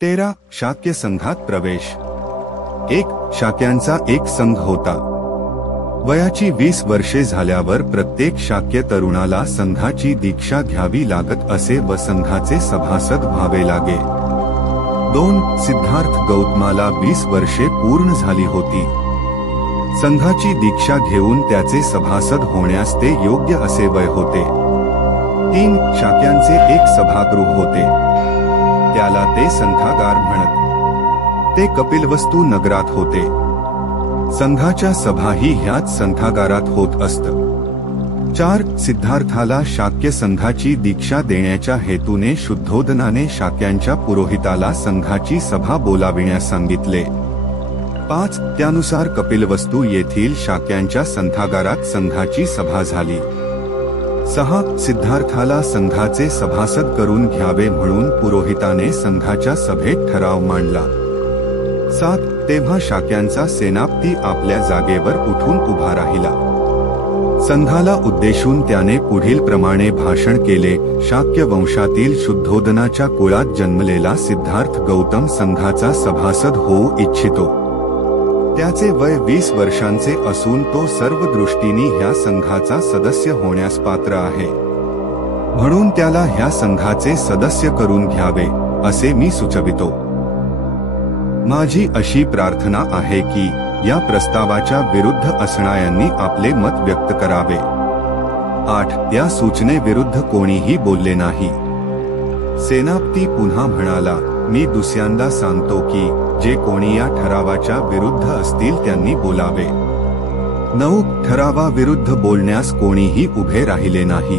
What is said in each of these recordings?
13 शाक्य संघात प्रवेश। 1 शाक्यांचा एक संघ होता। वयाची 20 वर्षे झाल्यावर प्रत्येक शाक्य तरुणाला संघाची दीक्षा घ्यावी लागत असे व संघाचे सभासद व्हावे लागे। 2 सिद्धार्थ गौतमाला 20 वर्षे पूर्ण झाली होती। संघाची दीक्षा घेऊन त्याचे सभासद होण्यास ते योग्य असे वय होते। 3 शाक्यांचे एक सभागृह होते, त्याला ते संघागार म्हणत। ते कपिलवस्तू नगरात होते। संघाच्या सभाही ह्याच संघागारात होत असत। 4 सिद्धार्थाला शाक्य संघाची दीक्षा देण्याच्या हेतूने शुद्धोदनाने शाक्यांच्या पुरोहिताला संघाची सभा बोलाविण्यास सांगितले। 5 त्यानुसार कपिलवस्तू येथील शाक्यांच्या संघागारात संघाची सभा झाली। 6 सिद्धार्थाला संघाचे सभासद करून घ्यावे म्हणून पुरोहिताने संघाच्या सभेत ठराव मांडला। 7 तेव्हा शाक्यांचा सेनापती आपल्या जागेवर उठून उभा राहिला। संघाला उद्देशून त्याने पुढील प्रमाणे भाषण केले। शाक्य वंशातील शुद्धोदनाच्या कुळात जन्मलेला सिद्धार्थ गौतम संघाचा सभासद होऊ इच्छितो। त्याचे वय 20 वर्षांचे असून तो सर्व दृष्टीने ह्या संघाचा सदस्य होण्यास पात्र आहे, म्हणून त्याला ह्या संघाचे सदस्य करून घ्यावे असे मी सुचवितो। माझी अशी प्रार्थना आहे की या प्रस्तावाच्या विरुद्ध असणाऱ्यांनी आपले मत व्यक्त करावे। 8 या सूचनेविरुद्ध कोणीही बोलले नाही। सेनापती पुन्हा म्हणाला, मी दुसऱ्यांदा सांगतो की जे कोणी या ठरावाच्या विरुद्ध असतील त्यांनी बोलावे। 9 ठरावाविरुद्ध बोलण्यास कोणीही उभे राहिले नाही।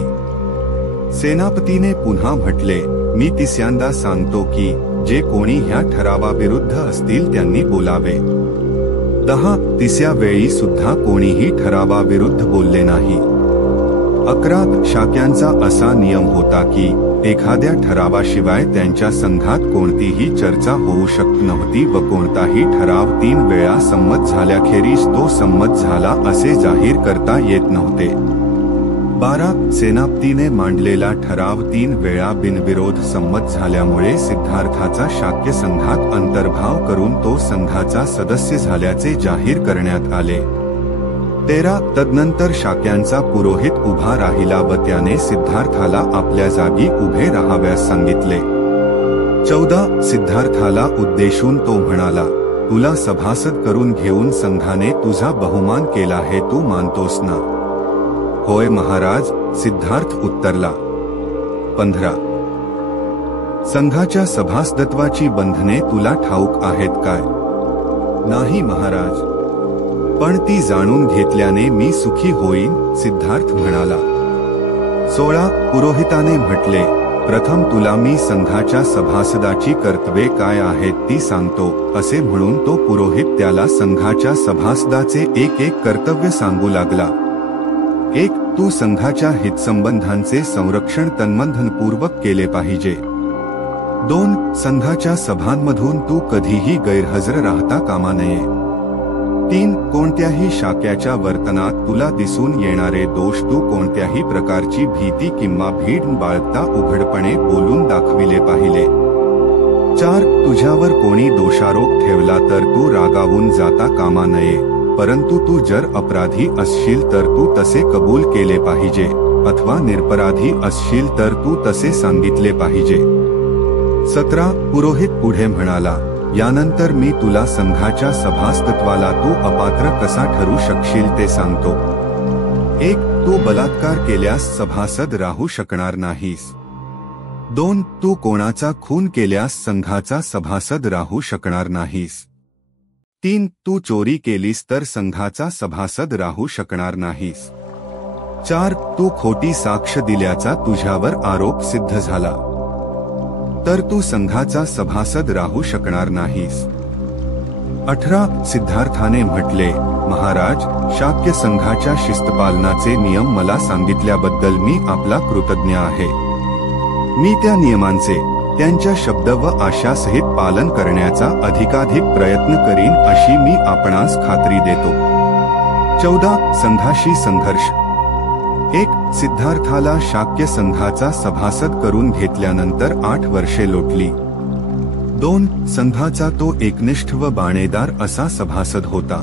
सेनापतीने पुन्हा म्हटले, मी तिसऱ्यांदा सांगतो की जे कोणी ह्या ठरावाविरुद्ध असतील त्यांनी बोलावे। 10 तिसऱ्या वेळी सुद्धा कोणीही ठरावाविरुद्ध बोलले नाही। 11 शाक्यांचा असा नियम होता की एखाद्या ठरावाशिवाय त्यांच्या संघात कोणतीही चर्चा होऊ शकत नव्हती व कोणताही ठराव 3 वेळा संमत झाल्याखेरीज तो संमत झाला असे जाहीर करता येत नव्हते। 12 सेनापतीने मांडलेला ठराव 3 वेळा बिनविरोध संमत झाल्यामुळे सिद्धार्थाचा शाक्य संघात अंतर्भाव करून तो संघाचा सदस्य झाल्याचे जाहीर करण्यात आले। 13 तदनंतर शाक्यांचा पुरोहित उभा राहिला व त्याने सिद्धार्थाला आपल्या जागी उभे राहाव्यास सांगितले। 14 सिद्धार्थाला उद्देशून तो म्हणाला, तुला सभासद करून घेऊन संघाने तुझा बहुमान केला हे तू मानतोस ना? होय महाराज, सिद्धार्थ उत्तरला। 15 संघाच्या सभासदत्वाची बंधने तुला ठाऊक आहेत काय? नाही महाराज, पण ती जाणून घेतल्याने मी सुखी होईन, सिद्धार्थ म्हणाला। 16 पुरोहिताने म्हटले, प्रथम तुला मी संघाच्या सभासदाची कर्तव्ये काय आहेत ती सांगतो असे म्हणून तो पुरोहित त्याला संघाच्या सभासदाचे एक एक कर्तव्य सांगू लागला। 1 तू संघाच्या हितसंबंधांचे संरक्षण तन्मनधनपूर्वक केले पाहिजे। 2 संघाच्या सभांमधून तू कधीही गैरहजर राहता कामा नये। 3 कोणत्याही शाक्याच्या वर्तनात तुला दिसून येणारे दोष तू कोणत्याही प्रकारची भीती किंवा भीड बाळगता उघडपणे बोलून दाखविले पाहिले। 4 तुझ्यावर कोणी दोषारोप ठेवला तर तू रागावून जाता कामा नये, परंतु तू जर अपराधी असशील तर तू तसे कबूल केले पाहिजे, अथवा निरपराधी असशील तर तू तसे सांगितले पाहिजे। 17 पुरोहित पुढे म्हणाला, यानंतर मी तुला संघाच्या सभासदत्वाला तू अपात्र कसा ठरू शकशील ते सांगतो। 1 तू बलात्कार केल्यास सभासद राहू शकणार नाहीस। 2 तू कोणाचा खून केल्यास संघाचा सभासद राहू शकणार नाहीस। 3 तू चोरी केलीस तर संघाचा सभासद राहू शकणार नाहीस। 4 तू खोटी साक्ष दिल्याचा तुझ्यावर आरोप सिद्ध झाला तर तू संघाचा सभासद राहू शकणार नाहीस। 18 सिद्धार्थाने म्हटले, महाराज, शाक्य संघाच्या शिस्तपालनाचे नियम मला सांगितल्याबद्दल मी आपला कृतज्ञ आहे। मी त्या नियमांचे त्यांच्या शब्द व आशासहित पालन करण्याचा अधिकाधिक प्रयत्न करीन अशी मी आपणास खात्री देतो। 14 संघाशी संघर्ष। 1 सिद्धार्थाला शाक्य संघाचा सभासद करून घेतल्यानंतर 8 वर्षे लोटली। 2. संघाचा तो एकनिष्ठ व बाणेदार असा सभासद होता.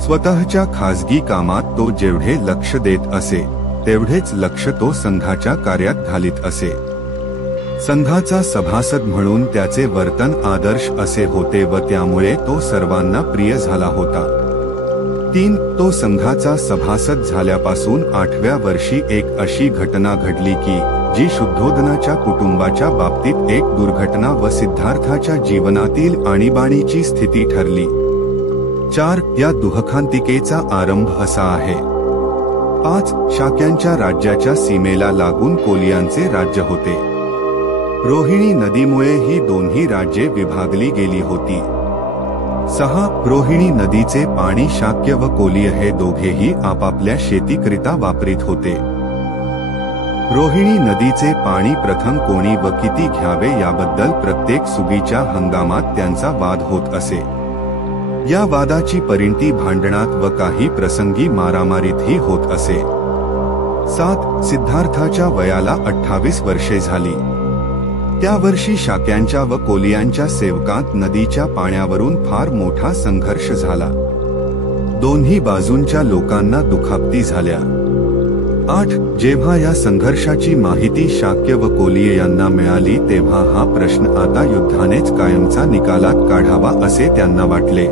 स्वतःच्या खासगी कामात तो जेवढे लक्ष देत असे तेवढेच लक्ष तो संघाच्या कार्यात घालीत असे. संघाचा सभासद म्हणून त्याचे वर्तन आदर्श असे होते व त्यामुळे तो सर्वांना प्रिय झाला होता. 3. तो संघाचा सभासद झाल्यापासून 8व्या वर्षी एक अशी घटना घडली की जी शुद्धोदनाच्या कुटुंबाच्या बाबतीत एक दुर्घटना व सिद्धार्थाच्या जीवनातील आणीबाणीची स्थिती ठरली. 4. या दुःखांतिकेचा आरंभ असा आहे. 5. शाक्यांच्या राज्याच्या सीमेला लागून कोलियांचे राज्य होते. रोहिणी नदीमुळे ही दोन्ही राज्ये विभागली गेली होती. 6. रोहिणी नदीचे पाणी शाक्य व कोलिय हे दोघेही आपापल्या शेतीकरिता वापरीत होते. रोहिणी नदीचे पाणी प्रथम कोणी व किती घ्यावे याबद्दल प्रत्येक सुगीच्या हंगामात त्यांचा वाद होत असे. या वादाची परिणती भांडणात व काही प्रसंगी मारामारीतही होत असे. 7. सिद्धार्थाच्या वयाला 28 वर्षे झाली. त्या वर्षी शाक्यांच्या व कोलियांच्या सेवकांत नदीच्या पाण्यावरून फार मोठा संघर्ष झाला. दोन्ही बाजूंच्या लोकांना दुखापती झाल्या. 8. जेव्हा या संघर्षाची माहिती शाक्य व कोलिय यांना मिळाली तेव्हा हा प्रश्न आता युद्धानेच कायमचा निकालात काढावा असे त्यांना वाटले.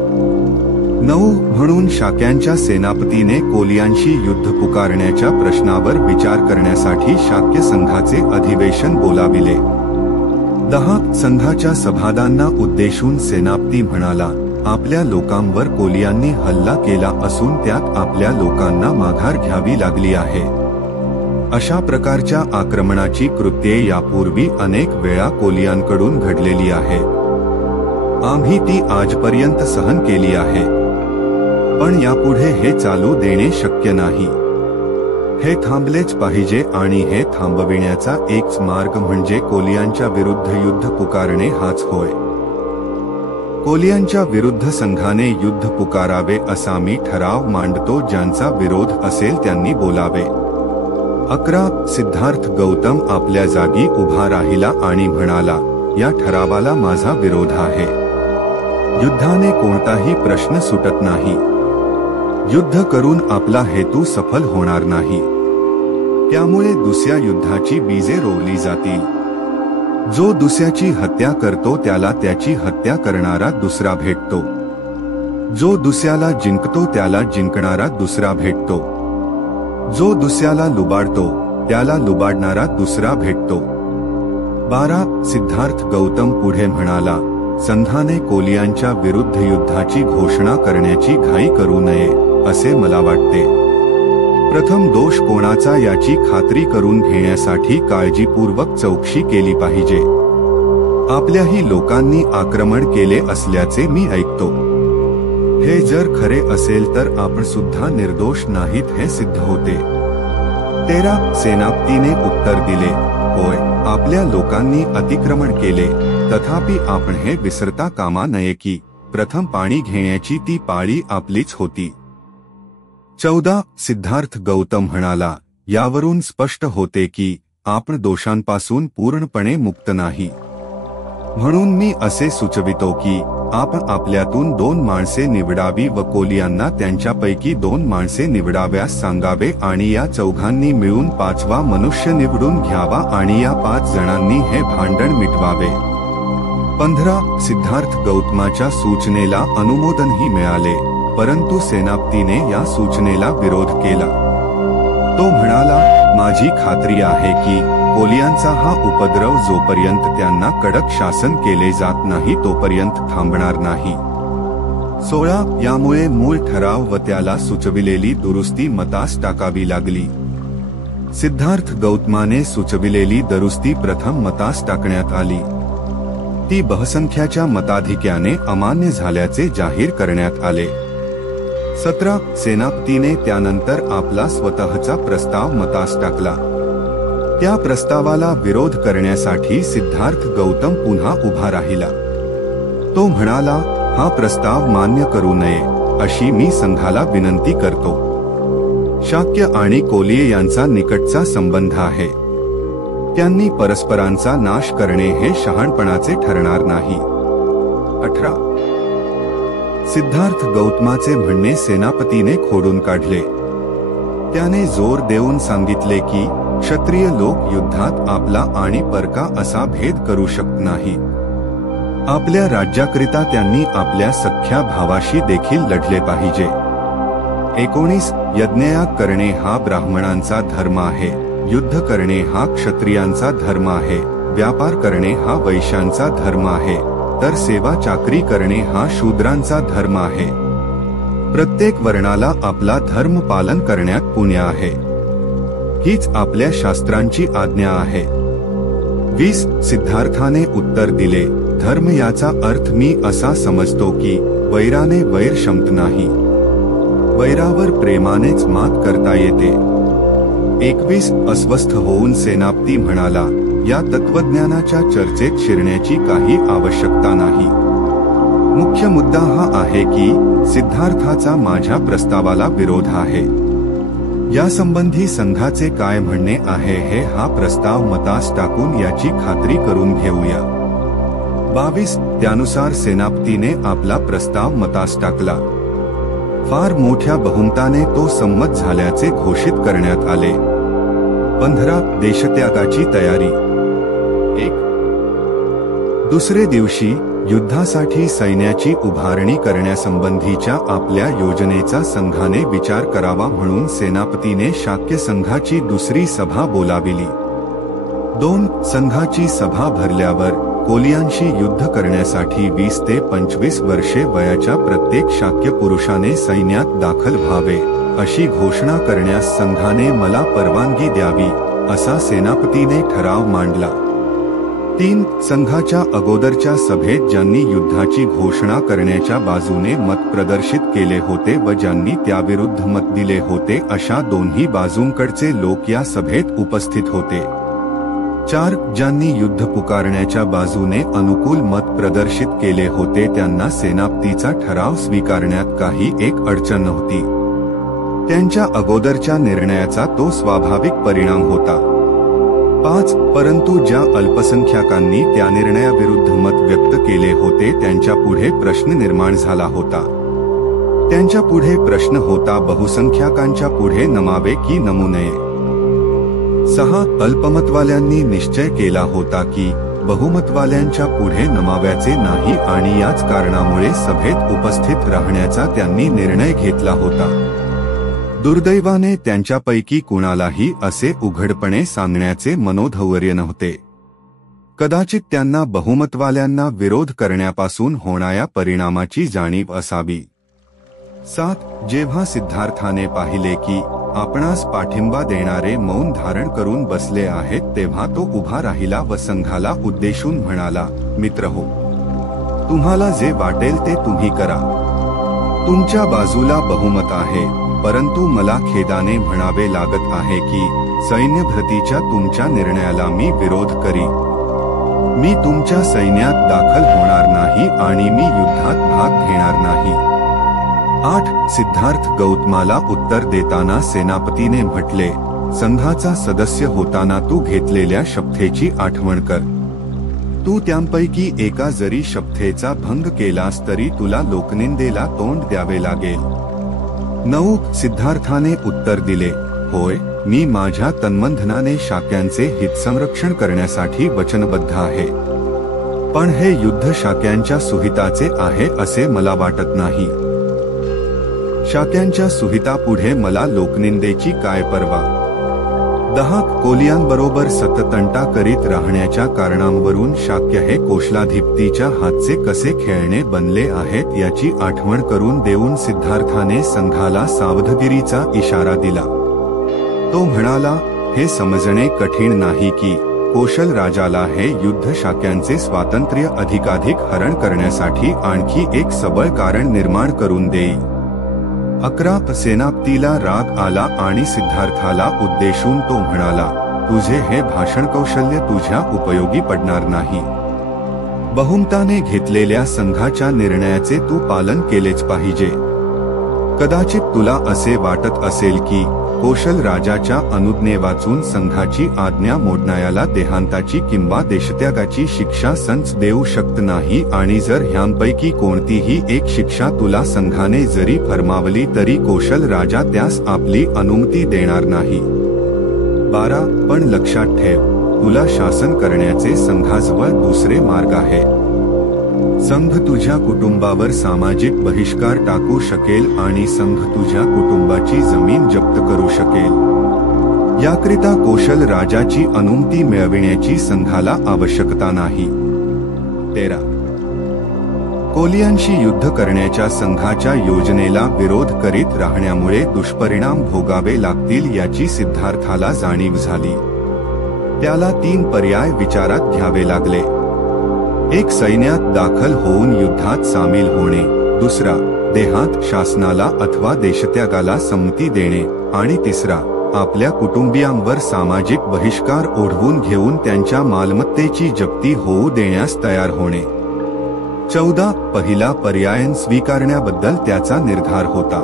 9. म्हणून शाक्यांच्या सेनापतीने कोलियांशी युद्ध पुकारण्याच्या प्रश्नावर विचार करण्यासाठी शाक्य संघाचे अधिवेशन बोलाविले. 10. संघाच्या सभादांना उद्देशून सेनापती म्हणाला, आपल्या लोकांवर कोलियांनी हल्ला केला असून त्यात आपल्या लोकांना माघार घ्यावी लागली आहे. अशा प्रकारच्या आक्रमणाची कृत्ये यापूर्वी अनेक वेळा कोलियांकडून घडलेली आहेत. आम्ही ती आजपर्यंत सहन केली आहे, पण यापुढे हे चालू देणे शक्य नाही. हे थांबलेच पाहिजे आणि हे थांबविण्याचा एकच मार्ग म्हणजे कोलियांच्या विरुद्ध युद्ध पुकारणे हाच होय. कोलियांच्या विरुद्ध संघाने युद्ध पुकारावे असा मी ठराव मांडतो. ज्यांचा विरोध असेल त्यांनी बोलावे. 11. सिद्धार्थ गौतम आपल्या जागी उभा राहिला आणि म्हणाला, या ठरावाला माझा विरोध आहे. युद्धाने कोणताही प्रश्न सुटत नाही. युद्ध करून आपला हेतू सफल होणार नाही. त्यामुळे दुसऱ्या युद्धाची बीजे रोवली जातील. जो दुसऱ्याची हत्या करतो त्याला त्याची हत्या करणारा दुसरा भेटतो. जो दुसऱ्याला जिंकतो त्याला जिंकणारा दुसरा भेटतो. जो दुसऱ्याला लुबाडतो त्याला लुबाडणारा दुसरा भेटतो. 12. सिद्धार्थ गौतम पुढे म्हणाला, संघाने कोलियांच्या विरुद्ध युद्धाची घोषणा करण्याची घाई करू नये असे मला वाटते. प्रथम दोष कोणाचा याची खात्री करून घेण्यासाठी काळजीपूर्वक चौकशी केली पाहिजे. आपल्याही लोकांनी आक्रमण केले असल्याचे मी ऐकतो. हे जर खरे असेल तर आपण सुद्धा निर्दोष नाहीत हे सिद्ध होते. 13. सेनापतीने उत्तर दिले, होय, आपल्या लोकांनी अतिक्रमण केले, तथापि आपण हे विसरता कामा नये की प्रथम पाणी घेण्याची ती पाळी आपलीच होती. 14. सिद्धार्थ गौतम म्हणाला, यावरून स्पष्ट होते की आपण दोषांपासून पूर्णपणे मुक्त नाही. म्हणून मी असे सुचवितो की आपण आपल्यातून 2 माणसे निवडावी व कोलियांना त्यांच्यापैकी 2 माणसे निवडाव्यास सांगावे आणि या चौघांनी मिळून 5वा मनुष्य निवडून घ्यावा आणि या 5 जणांनी हे भांडण मिटवावे. 15. सिद्धार्थ गौतमाच्या सूचनेला अनुमोदनही मिळाले, परंतु सेनापतीने या सूचनेला विरोध केला. तो म्हणाला, माझी खात्री आहे की कोलियांचा हा उपद्रव जोपर्यंत त्यांना कडक शासन केले जात नाही तोपर्यंत थांबणार नाही. 16. यामुळे मूळ ठराव व त्याला सुचविलेली दुरुस्ती मतास टाकावी लागली. सिद्धार्थ गौतमाने सुचविलेली दुरुस्ती प्रथम मतास टाकण्यात आली. ती बहुसंख्याच्या मताधिक्याने अमान्य झाल्याचे जाहीर करण्यात आले. 17. सेनापतीने त्यानंतर आपला स्वतःचा प्रस्ताव मतास टाकला. त्या प्रस्तावाला विरोध करण्यासाठी सिद्धार्थ गौतम पुन्हा उभा राहिला. तो म्हणाला, हा प्रस्ताव मान्य करू नये अशी मी संघाला विनंती करतो. शाक्य आणि कोलिय यांचा निकटचा संबंध आहे. त्यांनी परस्परांचा नाश करणे हे शहाणपणाचे ठरणार नाही. 18. सिद्धार्थ गौतमाचे म्हणणे सेनापतीने खोडून काढले. त्याने जोर देऊन सांगितले की क्षत्रिय लोक युद्धात आपला आणि परका असा भेद करू शकत नाही. आपल्या राज्याकरिता त्यांनी आपल्या सख्या भावाशी देखील लढले पाहिजे. 19. यज्ञयाग करणे हा ब्राह्मणांचा धर्म आहे, युद्ध करणे हा क्षत्रियांचा धर्म आहे, व्यापार करणे हा वैश्यांचा धर्म आहे, तर सेवा चाकरी करणे हा शूद्रांचा धर्म आहे. प्रत्येक वर्णाला आपला धर्म पालन करण्यात पुण्य आहे. हीच आपल्या शास्त्रांची आज्ञा आहे. 20. सिद्धार्थाने उत्तर दिले, धर्म याचा अर्थ मी असा समजतो की वैराने वैर शमत नाही, वैरावर प्रेमानेच मात करता येते. 21. अस्वस्थ होऊन सेनापती म्हणाला, या तत्वज्ञानाच्या चर्चेत शिरण्याची काही आवश्यकता नाही. मुख्य मुद्दा हा आहे की सिद्धार्थाचा माझ्या प्रस्तावाला विरोध आहे. यासंबंधी संघाचे काय म्हणणे आहे हे हा प्रस्ताव मतास टाकून याची खात्री करून घेऊया. 22. त्यानुसार सेनापतीने आपला प्रस्ताव मतास टाकला. फार मोठ्या बहुमताने तो संमत झाल्याचे घोषित करण्यात आले. 15. देशत्यागाची तयारी. 1. दुसरे दिवशी युद्धासाठी सैन्याची उभारणी करण्यासंबंधीच्या आपल्या योजनेचा संघाने विचार करावा म्हणून सेनापतीने शाक्य संघाची दुसरी सभा बोलाविली. 2. संघाची सभा भरल्यावर कोलियांशी युद्ध करण्यासाठी 20 ते 25 वर्षे वयाच्या प्रत्येक शाक्य पुरुषाने सैन्यात दाखल व्हावे अशी घोषणा करण्यास संघाने मला परवानगी द्यावी असा सेनापतीने ठराव मांडला. 3. संघाच्या अगोदरच्या सभेत ज्यांनी युद्धाची घोषणा करण्याच्या बाजूने मत प्रदर्शित केले होते व ज्यांनी त्याविरुद्ध मत दिले होते अशा दोन्ही बाजूंकडचे लोक या सभेत उपस्थित होते. 4. ज्यांनी युद्ध पुकारण्याच्या बाजूने अनुकूल मत प्रदर्शित केले होते त्यांना सेनापतीचा ठराव स्वीकारण्यात काही एक अडचण नव्हती. त्यांच्या अगोदरच्या निर्णयाचा तो स्वाभाविक परिणाम होता. 5. परंतु ज्या अल्पसंख्याकांनी त्या निर्णयाविरुद्ध मत व्यक्त केले होते त्यांच्या पुढे प्रश्न निर्माण झाला होता. त्यांच्या पुढे प्रश्न होता, बहुसंख्याकांच्या पुढे नमावे की नमू नये. 6. अल्पमतवाल्यांनी निश्चय केला होता की बहुमतवाल्यांच्या पुढे नमाव्याचे नाही आणि याच कारणामुळे सभेत उपस्थित राहण्याचा त्यांनी निर्णय घेतला होता. दुर्दैवाने त्यांच्यापैकी कुणालाही असे उघडपणे सांगण्याचे मनोधैर्य नव्हते. कदाचित त्यांना बहुमतवाल्यांना विरोध करण्यापासून होणाऱ्या परिणामाची जाणीव असावी. 7. जेव्हा सिद्धार्थाने पाहिले की आपणास पाठिंबा देणारे मौन धारण करून बसले आहेत तेव्हा तो उभा राहिला व संघाला उद्देशून म्हणाला, मित्रहो, तुम्हाला जे वाटेल ते तुम्ही करा. तुमच्या बाजूला बहुमत आहे, परंतु मला खेदाने म्हणावे लागत आहे की सैन्य भरतीच्या तुमच्या निर्णयाला मी विरोध करी. मी तुमच्या सैन्यात दाखल होणार नाही आणि मी युद्धात भाग घेणार नाही. 8. सिद्धार्थ गौतमाला उत्तर देताना सेनापतीने म्हटले, संघाचा सदस्य होताना तू घेतलेल्या शपथेची आठवण कर. तू त्यांपैकी एका जरी शपथेचा भंग केलास तरी तुला लोकनिंदेला तोंड द्यावे लागेल. 9. सिद्धार्थाने उत्तर दिले, होय, मी माझ्या तन्मंधनाने शाक्यांचे हितसंरक्षण करण्यासाठी वचनबद्ध आहे. पण हे युद्ध शाक्यांच्या सुहिताचे आहे असे मला वाटत नाही. शाक्यांच्या सुहितापुढे मला लोकनिंदेची काय पर्वा. 10. कोलियांबरोबर सततंटा करीत राहण्याच्या कारणांवरून शाक्य हे कोशलाधिपतीच्या हातचे कसे खेळणे बनले आहेत याची आठवण करून देऊन सिद्धार्थाने संघाला सावधगिरीचा इशारा दिला. तो म्हणाला, हे समजणे कठीण नाही की कोशल राजाला हे युद्ध शाक्यांचे स्वातंत्र्य अधिकाधिक हरण करण्यासाठी आणखी एक सबळ कारण निर्माण करून देईल. 11. सेनापतीला राग आला आणि सिद्धार्थाला उद्देशून तो म्हणाला, तुझे हे भाषण कौशल्य तुझ्या उपयोगी पडणार नाही. बहुमताने घेतलेल्या संघाच्या निर्णयाचे तू पालन केलेच पाहिजे. कदाचित तुला असे वाटत असेल की कौशल राजाच्या अनुज्ञे वाचून संघाची आज्ञा मोडणाऱ्याला देहांताची किंवा देशत्यागाची शिक्षा संच देऊ शकत नाही, आणि जर ह्यांपैकी कोणतीही एक शिक्षा तुला संघाने जरी फरमावली तरी कौशल राजा त्यास आपली अनुमती देणार नाही. 12. पण लक्षात ठेव, तुला शासन करण्याचे संघाजवळ दुसरे मार्ग आहे. संघ तुझ्या कुटुंबावर सामाजिक बहिष्कार टाकू शकेल आणि संघ तुझ्या कुटुंबाची जमीन जप्त करू शकेल. याकरिता कौशल राजाची अनुमती मिळविण्याची संघाला आवश्यकता नाही. 13. कोलियांशी युद्ध करण्याच्या संघाच्या योजनेला विरोध करीत राहण्यामुळे दुष्परिणाम भोगावे लागतील याची सिद्धार्थाला जाणीव झाली. त्याला 3 पर्याय विचारात घ्यावे लागले. 1. सैन्यात दाखल होऊन युद्धात सामील होणे. 2. देहांत शासनाला अथवा देशत्यागाला संमती देणे. आणि 3. आपल्या कुटुंबियांवर सामाजिक बहिष्कार ओढवून घेऊन त्यांच्या मालमत्तेची जप्ती होऊ देण्यास तयार होणे. 14. पहिला पर्याय स्वीकारण्याबद्दल त्याचा निर्धार होता.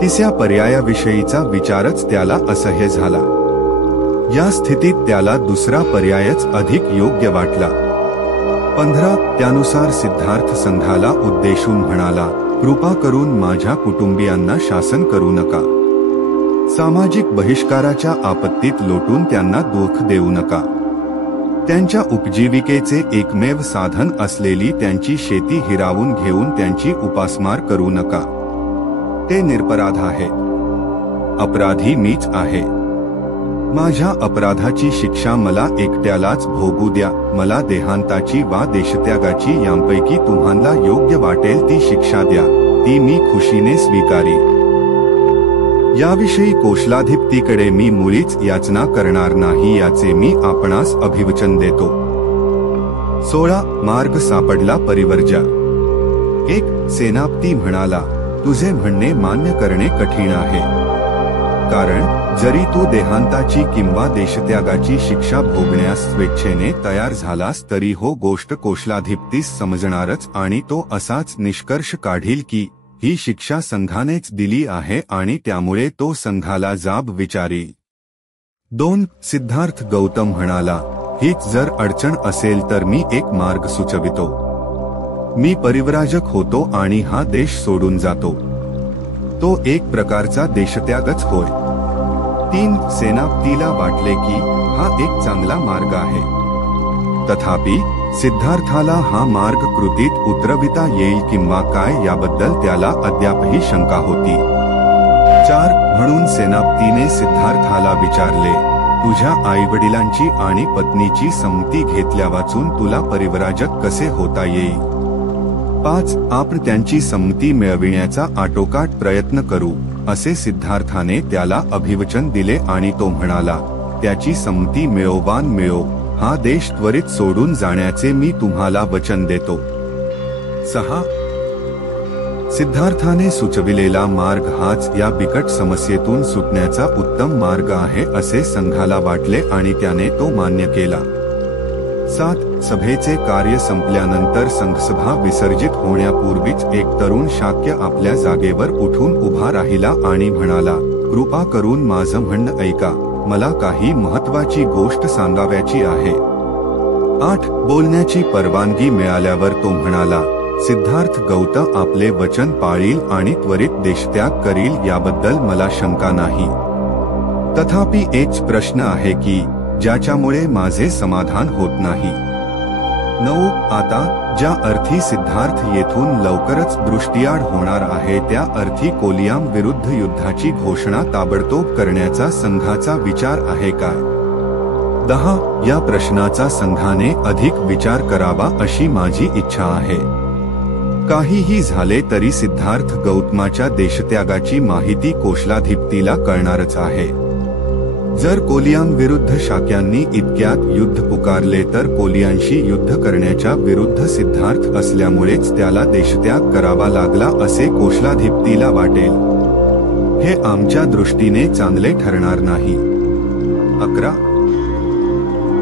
3ऱ्या पर्यायाविषयीचा विचारच त्याला असह्य झाला. या स्थितीत त्याला दुसरा पर्यायच अधिक योग्य वाटला. 15. त्यानुसार सिद्धार्थ संघाला उद्देशून म्हणाला, कृपा करून माझ्या कुटुंबियांना शासन करू नका. सामाजिक बहिष्काराच्या आपत्तीत लोटून त्यांना दुःख देऊ नका. त्यांच्या उपजीविकेचे एकमेव साधन असलेली त्यांची शेती हिरावून घेऊन त्यांची उपासमार करू नका. ते निरपराध आहे. अपराधी मीच आहे. माझ्या अपराधाची शिक्षा मला एकट्यालाच भोगू द्या. मला देहांताची वा देशत्यागाची यांपैकी तुम्हाला योग्य वाटेल ती शिक्षा द्या, ती मी खुशीने स्वीकारी. याविषयी कौशलाधिपतीकडे मी मुळीच याचना करणार नाही याचे मी आपणास अभिवचन देतो. 16. मार्ग सापडला परिवर्जा. 1. सेनापती म्हणाला, तुझे म्हणणे मान्य करणे कठीण आहे. कारण जरी तू देहांताची किंवा देशत्यागाची शिक्षा भोगण्यास स्वेच्छेने तयार झालास तरी हो गोष्ट कौशलाधिपतीस समजणारच आणि तो असाच निष्कर्ष काढील की ही शिक्षा संघानेच दिली आहे आणि त्यामुळे तो संघाला जाब विचारील. 2. सिद्धार्थ गौतम म्हणाला, हीच जर अडचण असेल तर मी एक मार्ग सुचवितो. मी परिव्राजक होतो आणि हा देश सोडून जातो. तो एक प्रकारचा देशत्यागच होय. 3. सेनापतीला वाटले की हा एक चांगला मार्ग आहे. तथापि सिद्धार्थाला हा मार्ग कृतीत उतरविता येईल किंवा काय याबद्दल त्याला अद्यापही शंका होती. 4. म्हणून सेनापतीने सिद्धार्थाला विचारले, तुझ्या आईवडिलांची आणि पत्नीची संमती घेतल्यावाचून तुला परिव्राजक कसे होता येईल? 5. आपण त्यांची संमती मिळविण्याचा आटोकाट प्रयत्न करू, असे सिद्धार्थाने त्याला अभिवचन दिले आणि तो म्हणाला, त्याची संमती मिळोवान मिळो, हा देश त्वरित सोडून जाण्याचे मी तुम्हाला वचन देतो. 6. सिद्धार्थाने सुचविलेला मार्ग हाच या बिकट समस्येतून सुटण्याचा उत्तम मार्ग आहे असे संघाला वाटले आणि त्याने तो मान्य केला. 7. सभेचे कार्य संपल्यानंतर संघसभा विसर्जित होण्यापूर्वीच एक तरुण शाक्य आपल्या जागेवर उठून उभा राहिला आणि म्हणाला, कृपा करून माझं म्हणणं ऐका, मला काही महत्वाची गोष्ट सांगाव्याची आहे. 8. बोलण्याची परवानगी मिळाल्यावर तो म्हणाला, सिद्धार्थ गौतम आपले वचन पाळील आणि त्वरित देशत्याग करील याबद्दल मला शंका नाही. तथापि एक प्रश्न आहे की ज्याच्यामुळे माझे समाधान होत नाही. 9. आता ज्या अर्थी सिद्धार्थ येथून लवकरच दृष्टिआड होणार आहे त्या अर्थी कोलियाम विरुद्ध युद्धाची घोषणा ताबडतोब करण्याचा संघाचा विचार आहे काय? 10. या प्रश्नाचा संघाने अधिक विचार करावा अशी माझी इच्छा आहे. काहीही झाले तरी सिद्धार्थ गौतमाच्या देशत्यागाची माहिती कौशलाधिपतीला कळणारच आहे. जर कोलियां विरुद्ध शाक्यांनी इतक्यात युद्ध पुकारले तर कोलियांशी युद्ध करण्याच्या विरुद्ध सिद्धार्थ असल्यामुळेच त्याला देशत्याग करावा लागला असे कौशलाधिपतीला वाटेल. हे आमच्या दृष्टीने चांगले ठरणार नाही. 11.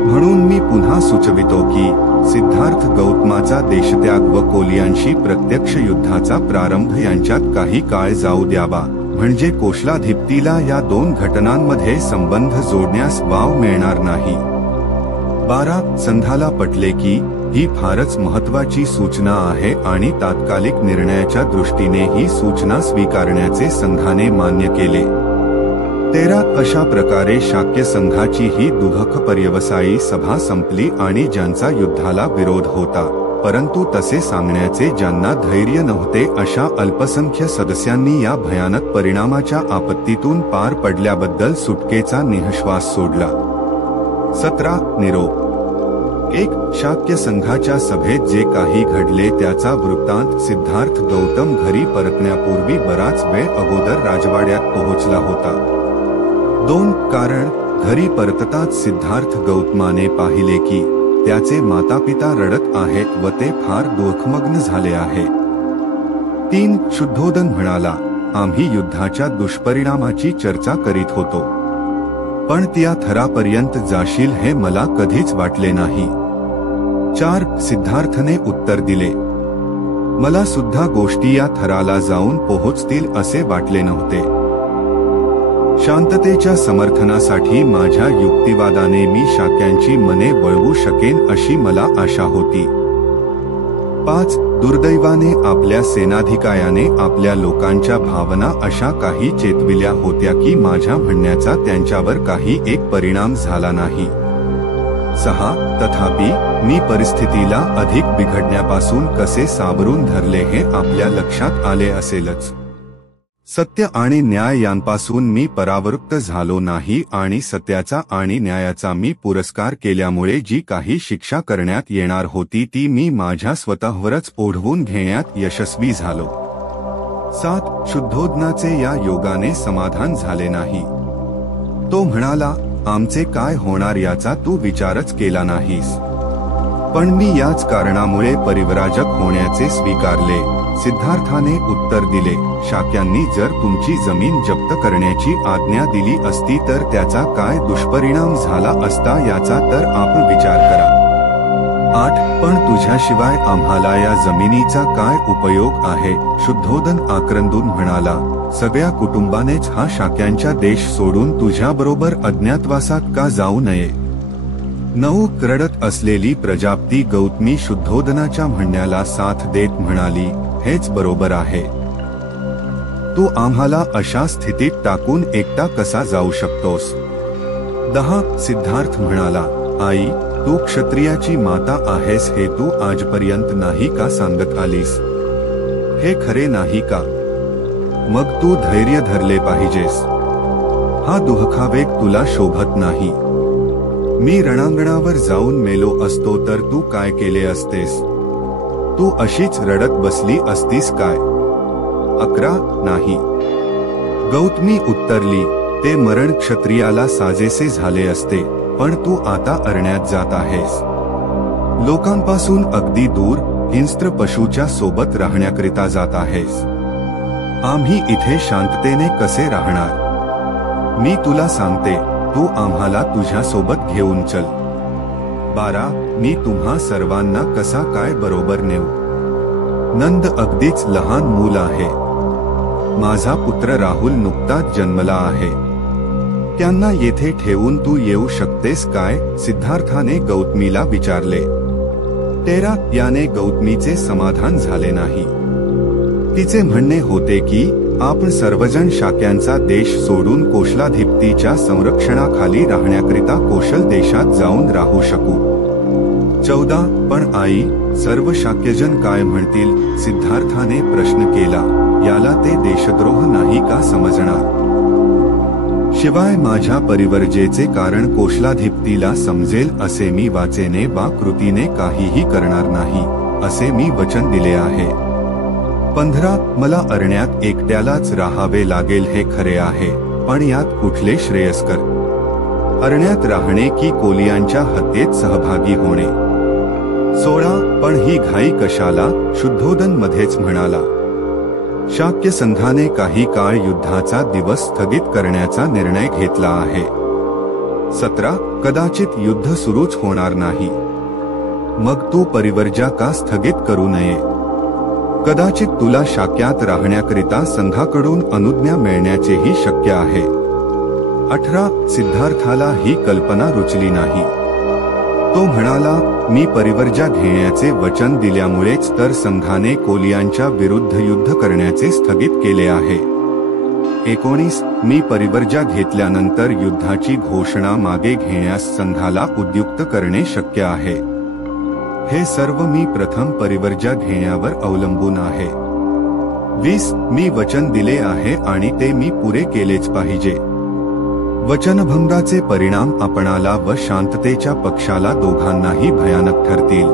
म्हणून मी पुन्हा सुचवितो की सिद्धार्थ गौतमाचा देशत्याग व कोलियांशी प्रत्यक्ष युद्धाचा प्रारंभ यांच्यात काही काळ जाऊ द्यावा, म्हणजे कोशलाधिपतीला या दोन घटनांमध्ये संबंध जोडण्यास वाव मिळणार नाही. 12 संघाला पटले की ही फारच महत्वाची सूचना आहे आणि तात्कालिक निर्णयाच्या दृष्टीने ही सूचना स्वीकारण्याचे संघाने मान्य केले. 13 अशा प्रकारे शाक्य संघाची ही दुःख पर्यवसायी सभा संपली आणि ज्यांचा युद्धाला विरोध होता परंतु तसे सांगण्याचे ज्यांना धैर्य नव्हते अशा अल्पसंख्य सदस्यांनी या भयानक परिणामाच्या आपत्तीतून पार पडल्याबद्दल सुटकेचा निःश्वास सोडला. 17 निरोप. 1 शाक्य संघाच्या सभेत जे काही घडले त्याचा वृत्तांत. सिद्धार्थ गौतम घरी परतण्यापूर्वी बराच वेळ अगोदर राजवाड्यात पोहोचला होता. 2 कारण घरी परतताच सिद्धार्थ गौतमाने पाहिले की त्याचे मातापिता रडत आहेत व ते फार दुःखमग्न झाले आहे. 3 शुद्धोदन म्हणाला, आम्ही युद्धाच्या दुष्परिणामाची चर्चा करीत होतो, पण त्या थरापर्यंत जाशील हे मला कधीच वाटले नाही. 4 सिद्धार्थने उत्तर दिले, मला सुद्धा गोष्टी या थराला जाऊन पोहोचतील असे वाटले नव्हते. शांततेच्या समर्थनासाठी माझ्या युक्तिवादाने मी शाक्यांची मने वळवू शकेन अशी मला आशा होती. 5 दुर्दैवाने आपल्या सेनाधिकायाने आपल्या लोकांच्या भावना अशा काही चेतविल्या होत्या की माझ्या म्हणण्याचा त्यांच्यावर काही एक परिणाम झाला नाही. 6 तथापि मी परिस्थितीला अधिक बिघडण्यापासून कसे सावरून धरले हे आपल्या लक्षात आले असेलच. सत्य आणि न्याय यांपासून मी परावृत्त झालो नाही आणि सत्याचा आणि न्यायाचा मी पुरस्कार केल्यामुळे जी काही शिक्षा करण्यात येणार होती ती मी माझ्या स्वतःवरच ओढवून घेण्यात यशस्वी झालो. 7 शुद्धोदनाचे या योगाने समाधान झाले नाही. तो म्हणाला, आमचे काय होणार याचा तू विचारच केला नाहीस, पण मी याच कारणामुळे परिव्राजक होण्याचे स्वीकारले. सिद्धार्थाने उत्तर दिले, शाक्यांनी जर तुमची जमीन जप्त करण्याची आज्ञा दिली असती तर त्याचा काय दुष्परिणाम झाला असता याचा तर आपण विचार करा. 8 पण तुझ्याशिवाय आम्हाला या जमिनीचा काय उपयोग आहे. शुद्धोदन आक्रंदून म्हणाला, सगळ्या कुटुंबानेच हा शाक्यांचा देश सोडून तुझ्याबरोबर अज्ञातवासात का जाऊ नये. 9 रडत असलेली प्रजापती गौतमी शुद्धोदनाच्या म्हणण्याला साथ देत म्हणाली, हेच बरोबर आहे. तू आम्हाला अशा स्थितीत टाकून एकटा कसा जाऊ शकतोस. 10 सिद्धार्थ म्हणाला, आई तू क्षत्रियाची माता आहेस हे तू आजपर्यंत नाही का सांगत आलीस. हे खरे नाही का. मग तू धैर्य धरले पाहिजेस. हा दुःखावेग तुला शोभत नाही. मी रणांगणावर जाऊन मेलो असतो तर तू काय केले असतेस. तू अशीच रडत बसली असतीस काय. 11 नाही. गौतमी उत्तरली, ते मरण क्षत्रियाला साजेसे झाले असते, पण तू आता अरण्यात जात आहेस. लोकांपासून अगदी दूर हिंस्त्र पशूच्या सोबत राहण्याकरिता जात आहेस. आम्ही इथे शांततेने कसे राहणार. मी तुला सांगते, तू आम्हाला तुझ्या सोबत घेऊन चल. 12 मी तुम्हा सर्वांना कसा काय बरोबर नेऊ. नंद अगदीच लहान मूल आहे. माझा पुत्र राहुल नुकताच जन्मला आहे. त्यांना येथे ठेवून तू येऊ शकतेस काय. सिद्धार्थाने गौतमीला विचारले. 13 याने गौतमीचे समाधान झाले नाही. तिचे म्हणणे होते की आपण सर्वजण शाक्यांचा देश सोडून कोशलाधिपतीच्या संरक्षणाखाली राहण्याकरिता कोशल देशात जाऊन राहू शकू. 14 पण आई सर्व शाक्यजन काय म्हणतील. सिद्धार्थाने प्रश्न केला, याला ते देशद्रोह नाही का समजणार. शिवाय माझ्या परिवर्जेचे कारण कोशलाधिपतीला समजेल असे मी वाचेने वा कृतीने काहीही करणार नाही असे मी वचन दिले आहे. 15 मला अरण्यात एकट्यालाच राहावे लागेल हे खरे आहे, पण यात कुठले श्रेयस्कर. अरण्यात राहणे की कोलियांच्या हत्येत सहभागी होणे. 16 पण ही घाई कशाला. शुद्धोदन मध्येच म्हणाला. शाक्य संघाने काही काळ युद्धाचा दिवस स्थगित करण्याचा निर्णय घेतला आहे. 17 कदाचित युद्ध सुरूच होणार नाही. मग तू परिवर्जा का स्थगित करू नये. कदाचित तुला शाक्यात राहण्याकरिता संघाकडून अनुज्ञा मिळण्याचेही शक्य आहे. 18 सिद्धार्थाला ही कल्पना रुचली नाही. तो म्हणाला, मी परिवर्जा घेण्याचे वचन दिल्यामुळेच तर संघाने कोलियांच्या विरुद्ध युद्ध करण्याचे स्थगित केले आहे. 19 मी परिवर्जा घेतल्यानंतर युद्धाची घोषणा मागे घेण्यास संघाला उद्युक्त करणे शक्य आहे. हे सर्व मी प्रथम परिवर्जा घेण्यावर अवलंबून आहे. 20 मी वचन दिले आहे आणि ते मी पुरे केलेच पाहिजे. वचनभंगाचे परिणाम आपणाला व शांततेच्या पक्षाला दोघांनाही भयानक ठरतील.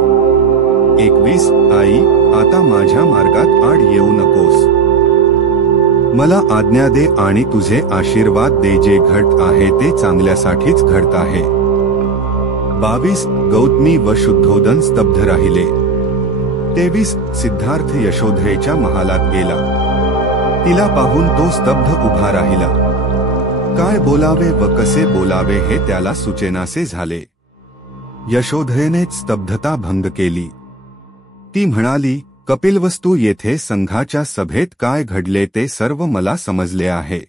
21 आई, आता माझ्या मार्गात आड येऊ नकोस. मला आज्ञा दे आणि तुझे आशीर्वाद दे. जे घडत आहे ते चांगल्यासाठीच घडत आहे. 22 गौतमी व शुद्धोदन स्तब्ध राहिले. 23 सिद्धार्थ यशोधरेच्या महालात गेला. तिला पाहून तो स्तब्ध उभा राहिला. काय बोलावे व कसे बोलावे हे त्याला सुचेनासे झाले. यशोधरेनेच स्तब्धता भंग केली. ती म्हणाली, कपिलवस्तू येथे संघाच्या सभेत काय घडले ते सर्व मला समजले आहे.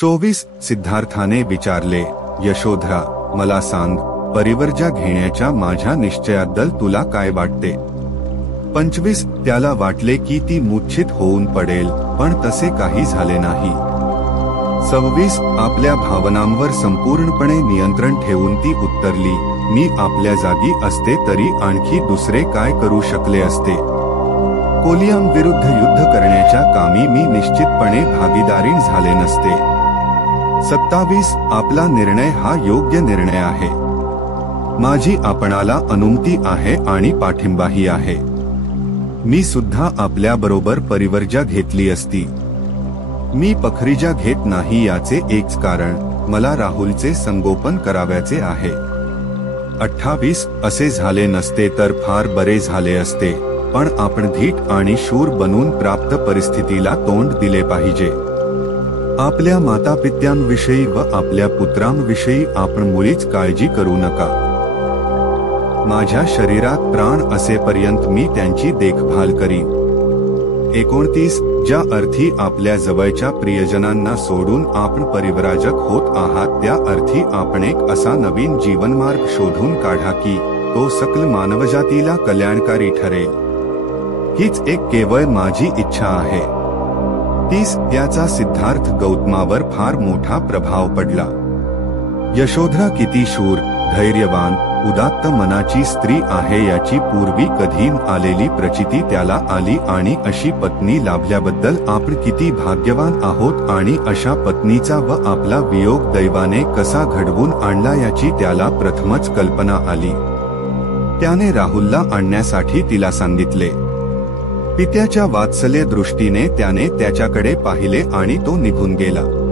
24 सिद्धार्थाने विचारले, यशोधरा मला सांग, परिवर्जा घेण्याच्या माझ्या निश्चयाबद्दल तुला काय वाटते? 25 त्याला वाटले की ती मूर्छित होऊन पडेल, पण तसे काही झाले नाही. 26 आपल्या भावनांवर संपूर्णपणे नियंत्रण ठेवून ती उत्तरली, मी आपल्या जागी असते तरी आणखी दुसरे काय करू शकले असते. कोलियां विरुद्ध युद्ध करण्याच्या कामी मी निश्चितपणे भागीदारीण झाले नसते. 27 आपला निर्णय हा योग्य निर्णय आहे. माझी आपणाला अनुमती आहे आणि पाठिंबाही आहे. मी सुद्धा आपल्या बरोबर परिवर्जा घेतली असती. मी पखरीजा घेत नाही याचे एकच कारण, मला राहुलचे संगोपन करावयाचे आहे. 28 असे झाले नसते तर फार बरे झाले असते, पण आपण धीट आणि शूर बनून प्राप्त परिस्थितीला तोंड दिले पाहिजे. आपल्या मातापित्यांविषयी व आपल्या पुत्रांविषयी आपण मुळीच काळजी करू नका. माझ्या शरीरात प्राण असेपर्यंत मी त्यांची देखभाल करीन. 29 ज्या अर्थी आपल्या जवळच्या प्रियजनांना सोडून आपण परिव्राजक होत आहात त्या अर्थी आपण एक असा नवीन जीवनमार्ग शोधून काढा की तो सकल मानवजातीला कल्याणकारी ठरेल. हीच एक केवळ माझी इच्छा आहे. 30 त्याचा सिद्धार्थ गौतमावर फार मोठा प्रभाव पडला. यशोधरा किती शूर, धैर्यवान, उदात्त मनाची स्त्री आहे याची पूर्वी कधी आलेली प्रचिती त्याला आली आणि अशी पत्नी लाभल्याबद्दल आपण किती भाग्यवान आहोत आणि अशा पत्नीचा व आपला वियोग दैवाने कसा घडवून आणला याची त्याला प्रथमच कल्पना आली. त्याने राहुलला आणण्यासाठी तिला सांगितले. पित्याच्या वात्सल्य दृष्टीने त्याने त्याच्याकडे पाहिले आणि तो निघून गेला.